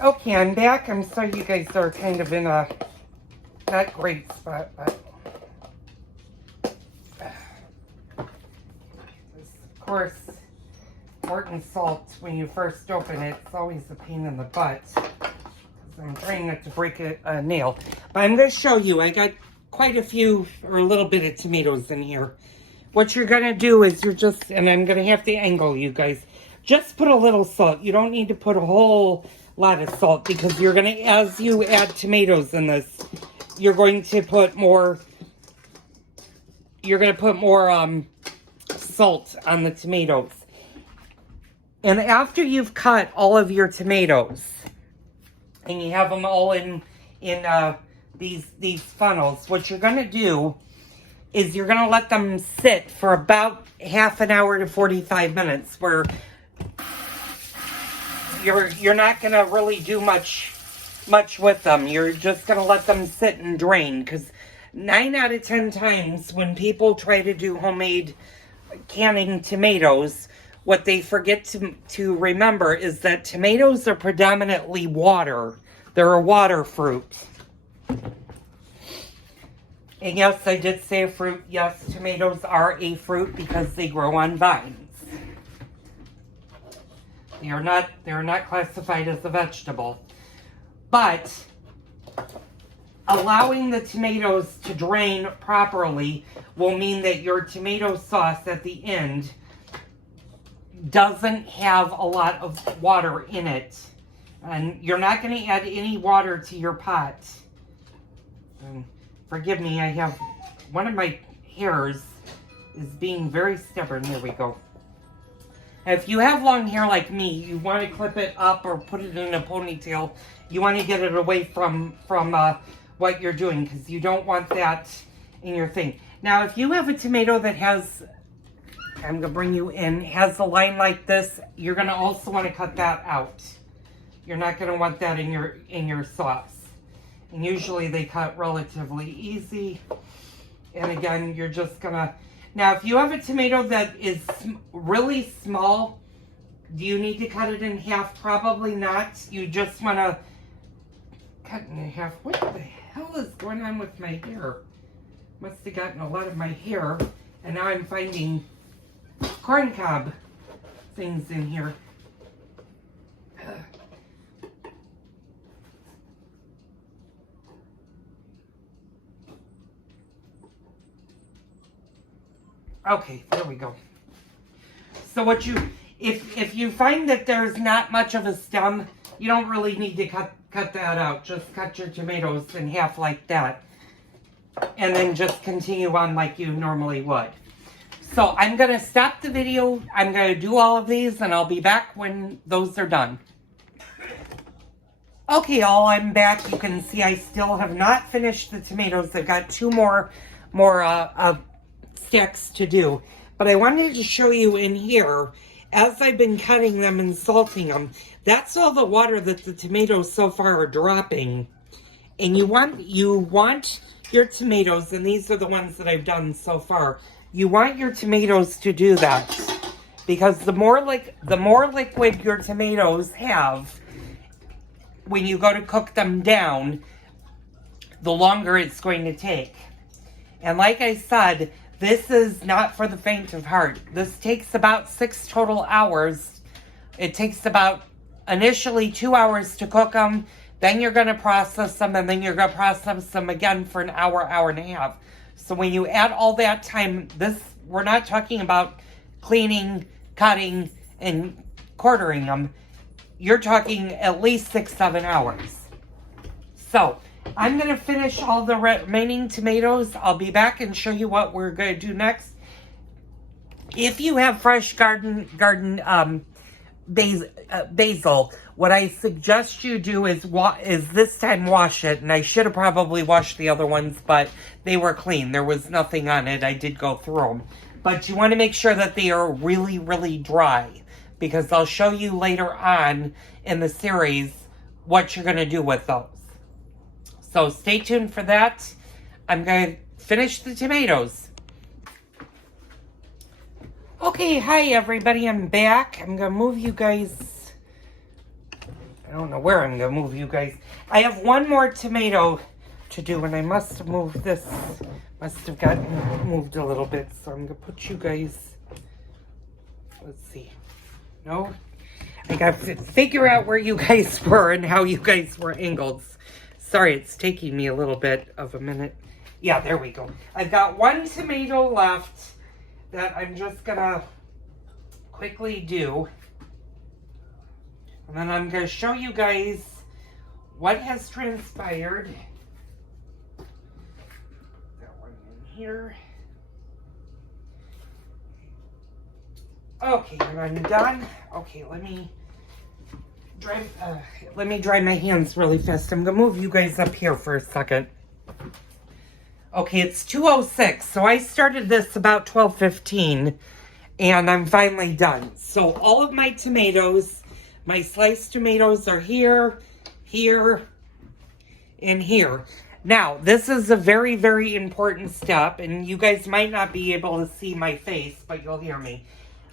Okay, I'm back. I'm sorry you guys are kind of in a not great spot, but of course, Morton salt, when you first open it, it's always a pain in the butt. I'm trying not to break a nail. But I'm going to show you. I got quite a few, or a little bit of tomatoes in here. What you're going to do is and I'm going to have to angle you guys. Just put a little salt. You don't need to put a whole lot of salt because you're going to, as you add tomatoes in this, you're going to put more, salt on the tomatoes. And after you've cut all of your tomatoes, and you have them all in these funnels, what you're going to do is you're going to let them sit for about half an hour to 45 minutes, where you're not going to really do much with them. You're just going to let them sit and drain, because 9 out of 10 times when people try to do homemade canning tomatoes, what they forget to remember is that tomatoes are predominantly water. They're a water fruit. And yes, I did say a fruit. Yes, tomatoes are a fruit because they grow on vines. They're not classified as a vegetable. But allowing the tomatoes to drain properly will mean that your tomato sauce at the end doesn't have a lot of water in it. And you're not going to add any water to your pot. And forgive me, I have one of my hairs is being very stubborn. There we go. If you have long hair like me, you want to clip it up or put it in a ponytail. You want to get it away from what you're doing, because you don't want that in your thing. Now, if you have a tomato that has, I'm going to bring you in, has a line like this, you're going to also want to cut that out. You're not going to want that in your sauce. And usually they cut relatively easy. And again, you're just going to, now if you have a tomato that is really small, do you need to cut it in half? Probably not. You just want to cut it in half. What the hell is going on with my hair? Must have gotten a lot of my hair, and now I'm finding corn cob things in here. Okay, there we go. So if you find that there's not much of a stem, you don't really need to cut that out. Just cut your tomatoes in half like that. And then just continue on like you normally would. So I'm going to stop the video. I'm going to do all of these, and I'll be back when those are done. Okay, y'all, I'm back. You can see I still have not finished the tomatoes. I've got two more sticks to do. But I wanted to show you in here, as I've been cutting them and salting them, that's all the water that the tomatoes so far are dropping. And you want your tomatoes, and these are the ones that I've done so far, you want your tomatoes to do that. Because the more liquid your tomatoes have, when you go to cook them down, the longer it's going to take. And like I said, this is not for the faint of heart. This takes about 6 total hours. It takes about initially 2 hours to cook them. Then you're going to process them, and then you're going to process them again for an hour, hour and a half. So when you add all that time, we're not talking about cleaning, cutting, and quartering them. You're talking at least 6-7 hours. So I'm going to finish all the remaining tomatoes. I'll be back and show you what we're going to do next. If you have fresh garden basil, what I suggest you do is this time wash it. And I should have probably washed the other ones, but they were clean. There was nothing on it. I did go through them. But you want to make sure that they are really, really dry, because I'll show you later on in the series what you're going to do with those. So stay tuned for that. I'm going to finish the tomatoes. Okay, hi everybody, I'm back. I'm going to move you guys I don't know where I'm going to move you guys. I have one more tomato to do, and I must have moved this. Must have gotten moved a little bit, so I'm going to put you guys... Let's see. No? I got to figure out where you guys were and how you guys were angled. Sorry, it's taking me a little bit of a minute. Yeah, there we go. I've got one tomato left that I'm just going to quickly do. And then I'm going to show you guys what has transpired. That one in here. Okay, and I'm done. Okay, let me dry my hands really fast. I'm going to move you guys up here for a second. Okay, it's 2:06, so I started this about 12:15, and I'm finally done. So all of my tomatoes, my sliced tomatoes are here, here, and here. Now, this is a very, very important step, and you guys might not be able to see my face, but you'll hear me.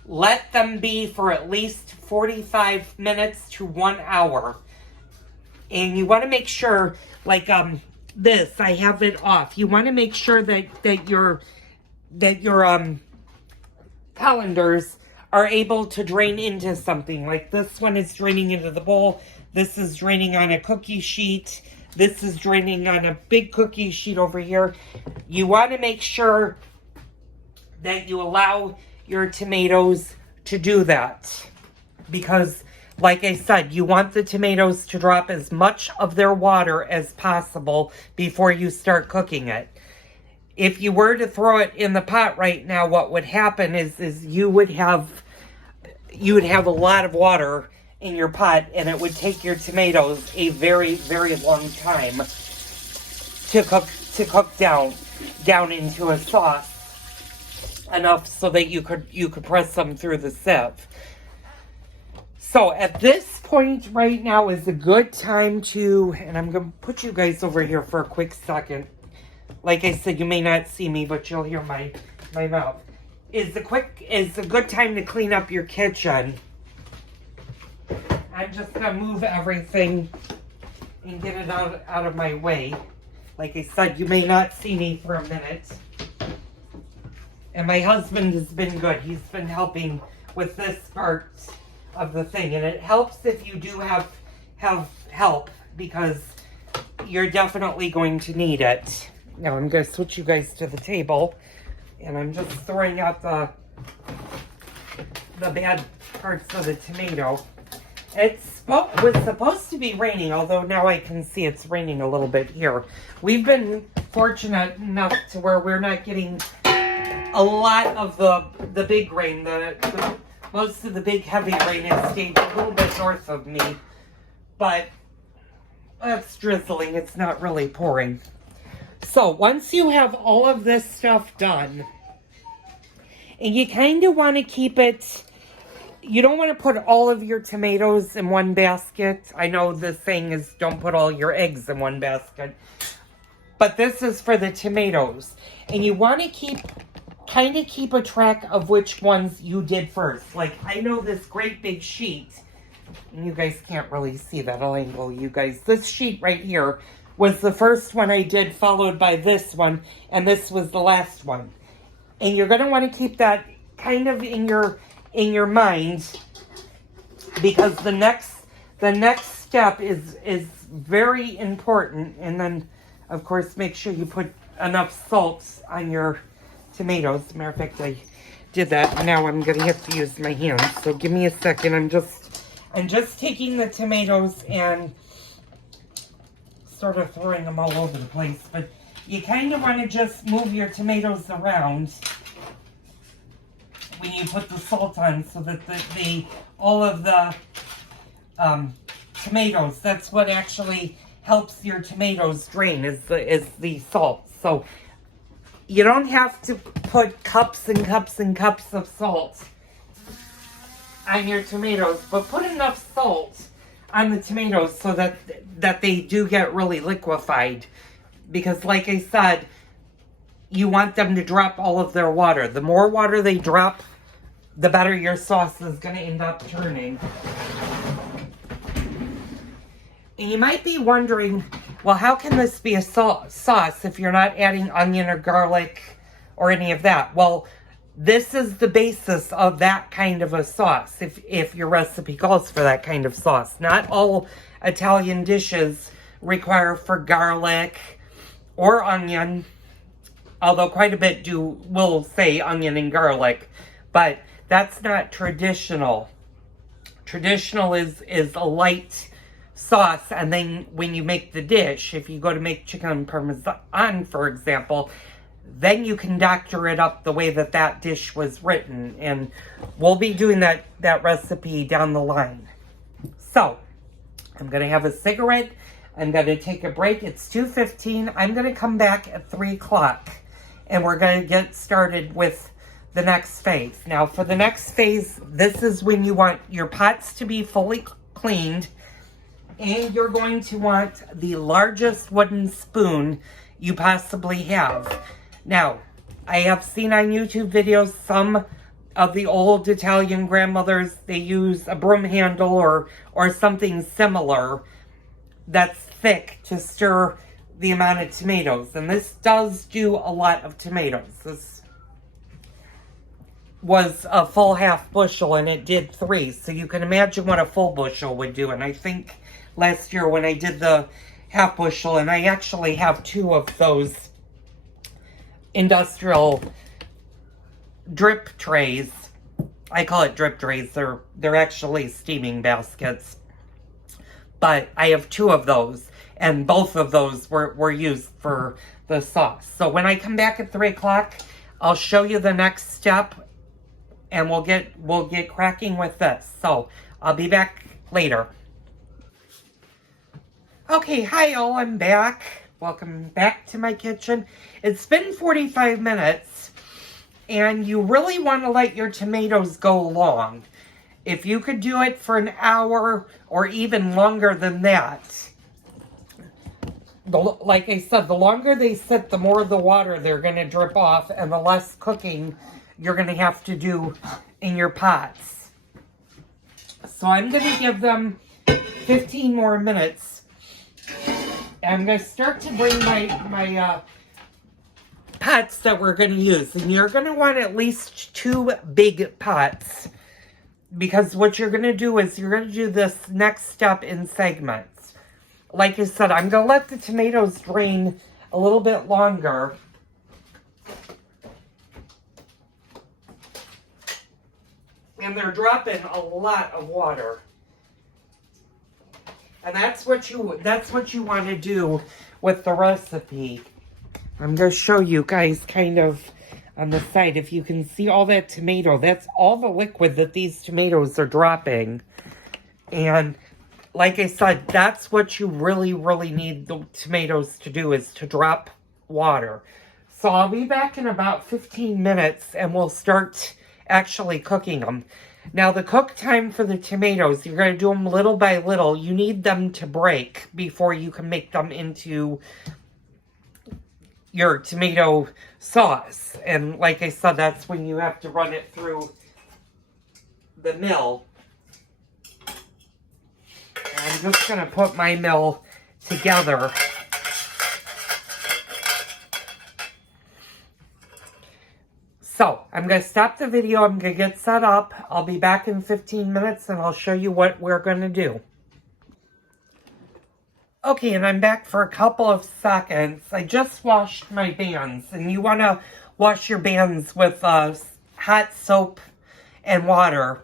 Let them be for at least 45 minutes to 1 hour. And you want to make sure, like this, I have it off. You want to make sure that your colanders are able to drain into something. Like this one is draining into the bowl. This is draining on a cookie sheet. This is draining on a big cookie sheet over here. You want to make sure that you allow your tomatoes to do that. Because, like I said, you want the tomatoes to drop as much of their water as possible before you start cooking it. If you were to throw it in the pot right now, what would happen is you would have a lot of water in your pot, and it would take your tomatoes a very, very long time to cook down into a sauce enough so that you could press them through the sieve. So at this point right now is a good time to, and I'm going to put you guys over here for a quick second. Like I said, you may not see me, but you'll hear my mouth. Is a good time to clean up your kitchen. I'm just going to move everything and get it out of my way. Like I said, you may not see me for a minute. And my husband has been good. He's been helping with this part of the thing. And it helps if you do have help, because you're definitely going to need it. Now I'm going to switch you guys to the table. And I'm just throwing out the bad parts of the tomato. It was supposed to be raining, although now I can see it's raining a little bit here. We've been fortunate enough to where we're not getting a lot of the big rain. Most of the big heavy rain has stayed a little bit north of me, but it's drizzling. It's not really pouring. So once you have all of this stuff done, and you kind of want to keep it, you don't want to put all of your tomatoes in one basket. I know the saying is don't put all your eggs in one basket, but this is for the tomatoes. And you want to kind of keep a track of which ones you did first. Like, I know this great big sheet, and you guys can't really see that. I'll angle you guys. This sheet right here was the first one I did, followed by this one, and this was the last one. And you're going to want to keep that kind of in your mind, because the next step is very important. And then, of course, make sure you put enough salt on your tomatoes. As a matter of fact, I did that. Now I'm going to have to use my hands. So give me a second. I'm just taking the tomatoes and sort of throwing them all over the place. But you kind of want to just move your tomatoes around when you put the salt on, so that all of the tomatoes, that's what actually helps your tomatoes drain, is the salt. So you don't have to put cups and cups and cups of salt on your tomatoes, but put enough salt on the tomatoes so that they do get really liquefied. Because like I said, you want them to drop all of their water. The more water they drop, the better your sauce is going to end up turning. And you might be wondering, well, how can this be a sauce if you're not adding onion or garlic or any of that? Well, this is the basis of that kind of a sauce, if your recipe calls for that kind of sauce. Not all Italian dishes require for garlic or onion, although quite a bit will say onion and garlic, but that's not traditional. Traditional is a light sauce, and then when you make the dish, if you go to make chicken parmesan, for example, then you can doctor it up the way that dish was written, and we'll be doing that recipe down the line. So, I'm going to have a cigarette. I'm going to take a break. It's 2:15. I'm going to come back at 3 o'clock, and we're going to get started with the next phase. Now, for the next phase, this is when you want your pots to be fully cleaned, and you're going to want the largest wooden spoon you possibly have. Now, I have seen on YouTube videos, some of the old Italian grandmothers, they use a broom handle or something similar that's thick to stir the amount of tomatoes. And this does do a lot of tomatoes. This was a full half bushel and it did 3. So you can imagine what a full bushel would do. And I think last year when I did the half bushel, and I actually have 2 of those industrial drip trays. I call it drip trays. They're actually steaming baskets. But I have 2 of those, and both of those were used for the sauce. So when I come back at 3 o'clock, I'll show you the next step, and we'll get cracking with this. So I'll be back later. Okay, hi all, I'm back. Welcome back to my kitchen. It's been 45 minutes, and you really want to let your tomatoes go long. If you could do it for an hour or even longer than that, like I said, the longer they sit, the more of the water they're going to drip off, and the less cooking you're going to have to do in your pots. So I'm going to give them 15 more minutes. And I'm going to start to bring my pots that we're going to use. And you're going to want at least 2 big pots, because what you're going to do is you're going to do this next step in segments. Like I said, I'm going to let the tomatoes drain a little bit longer. And they're dropping a lot of water. And that's what you want to do with the recipe. I'm going to show you guys kind of on the side. If you can see all that tomato, that's all the liquid that these tomatoes are dropping. And like I said, that's what you really, really need the tomatoes to do, is to drop water. So I'll be back in about 15 minutes and we'll start actually cooking them. Now, the cook time for the tomatoes, you're going to do them little by little. You need them to break before you can make them into your tomato sauce. And like I said, that's when you have to run it through the mill. And I'm just going to put my mill together. So, I'm going to stop the video, I'm going to get set up, I'll be back in 15 minutes and I'll show you what we're going to do. Okay, and I'm back for a couple of seconds. I just washed my bands, and you want to wash your bands with hot soap and water.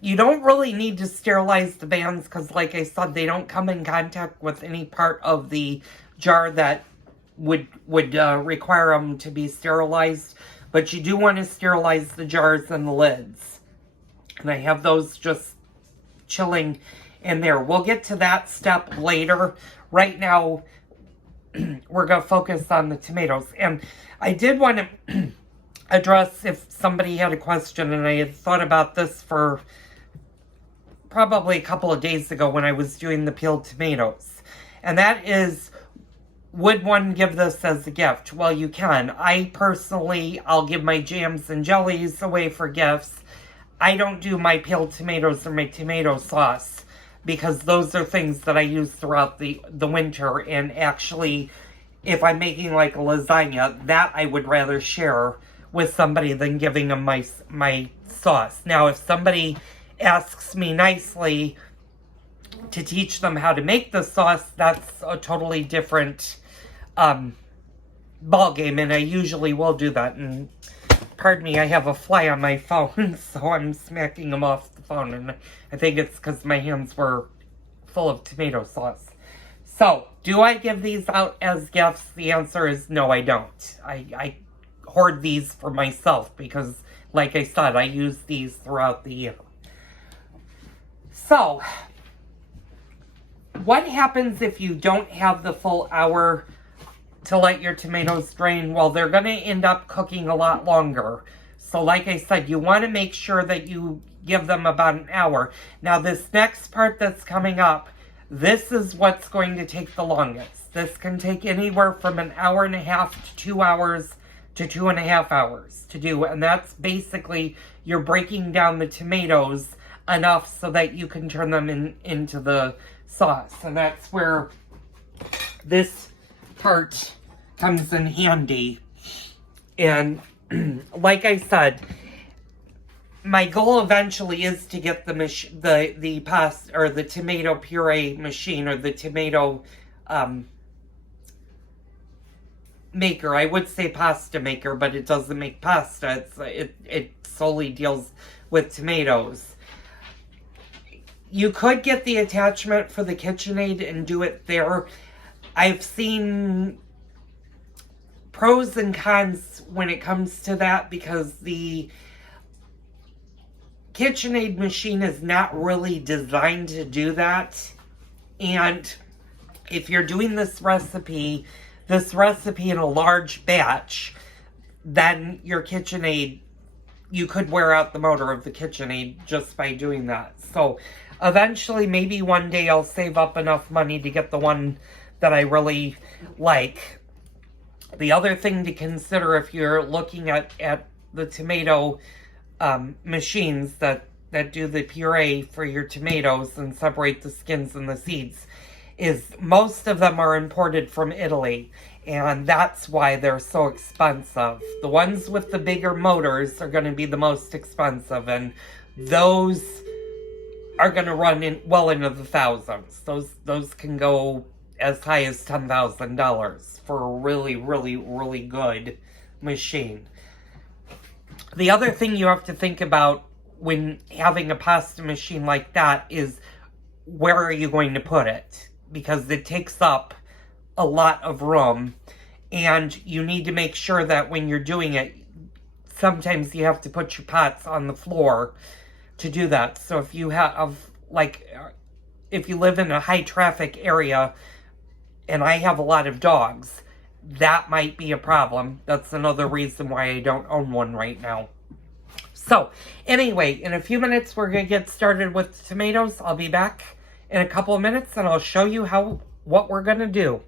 You don't really need to sterilize the bands because, like I said, they don't come in contact with any part of the jar that would require them to be sterilized. But you do want to sterilize the jars and the lids. And I have those just chilling in there. We'll get to that step later. Right now, we're going to focus on the tomatoes. And I did want to address if somebody had a question, and I had thought about this for probably a couple of days ago when I was doing the peeled tomatoes. And that is, would one give this as a gift? Well, you can. I personally, I'll give my jams and jellies away for gifts. I don't do my peeled tomatoes or my tomato sauce because those are things that I use throughout the winter. And actually, if I'm making like a lasagna, that I would rather share with somebody than giving them my sauce. Now, if somebody asks me nicely to teach them how to make the sauce, that's a totally different ball game, and I usually will do that. And pardon me, I have a fly on my phone, so I'm smacking them off the phone, and I think it's because my hands were full of tomato sauce. So, do I give these out as gifts? The answer is no, I don't. I hoard these for myself because, like I said, I use these throughout the year. So, what happens if you don't have the full hour to let your tomatoes drain? Well, they're going to end up cooking a lot longer. So like I said, you want to make sure that you give them about an hour. Now, this next part that's coming up, this is what's going to take the longest. This can take anywhere from an hour and a half to 2 hours to 2.5 hours to do. And that's basically you're breaking down the tomatoes enough so that you can turn them into the sauce. And that's where this part comes in handy. And like I said, my goal eventually is to get the pasta or the tomato puree machine or the tomato maker. I would say pasta maker, but it doesn't make pasta. It solely deals with tomatoes. You could get the attachment for the KitchenAid and do it there. I've seen pros and cons when it comes to that because the KitchenAid machine is not really designed to do that. And if you're doing this recipe in a large batch, then your KitchenAid, you could wear out the motor of the KitchenAid just by doing that. So eventually, maybe one day I'll save up enough money to get the one that I really like. The other thing to consider if you're looking at the tomato machines that do the puree for your tomatoes and separate the skins and the seeds is most of them are imported from Italy, and that's why they're so expensive. The ones with the bigger motors are going to be the most expensive, and those are going to run well into the thousands. Those can go as high as $10,000 for a really, really, really good machine. The other thing you have to think about when having a pasta machine like that is where are you going to put it? Because it takes up a lot of room, and you need to make sure that when you're doing it, sometimes you have to put your pots on the floor to do that. So if you have, like, if you live in a high traffic area, and I have a lot of dogs, that might be a problem. That's another reason why I don't own one right now. So, anyway, in a few minutes, we're going to get started with tomatoes. I'll be back in a couple of minutes, and I'll show you what we're going to do.